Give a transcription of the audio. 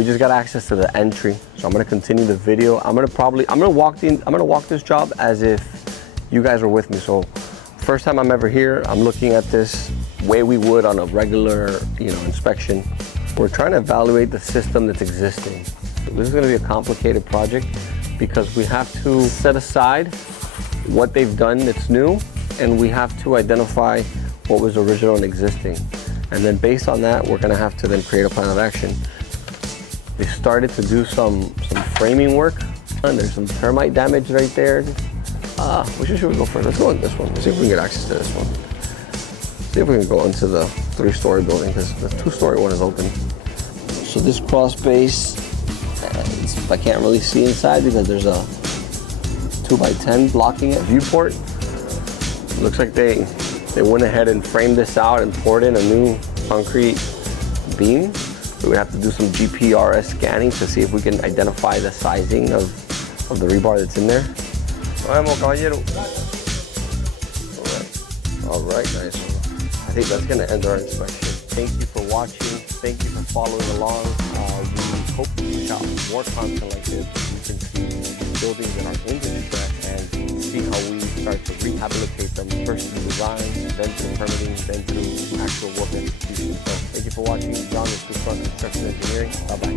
We just got access to the entry, so I'm gonna continue the video. I'm gonna walk this job as if you guys were with me. So first time I'm ever here, I'm looking at this way we would on a regular, inspection. We're trying to evaluate the system that's existing. This is gonna be a complicated project because we have to set aside what they've done that's new, and we have to identify what was original and existing. And then based on that, we're gonna have to then create a plan of action. They started to do some framing work, and there's some termite damage right there. Which should we go first? Let's go on this one. Let's see if we can get access to this one. See if we can go into the 3-story building, because the 2-story one is open. So this crawl space, I can't really see inside because there's a 2x10 blocking it. Viewport. Looks like they went ahead and framed this out and poured in a new concrete beam. We would have to do some GPRS scanning to see if we can identify the sizing of the rebar that's in there. All right, guys. I think that's gonna end our inspection. Thank you for watching. Thank you for following along. We hope to push out more content like this. We can see buildings that are in distress and see how we start to rehabilitate them, first through design, then through permitting, then through actual work execution. So thank you for watching. John with Construction Engineering. Bye-bye.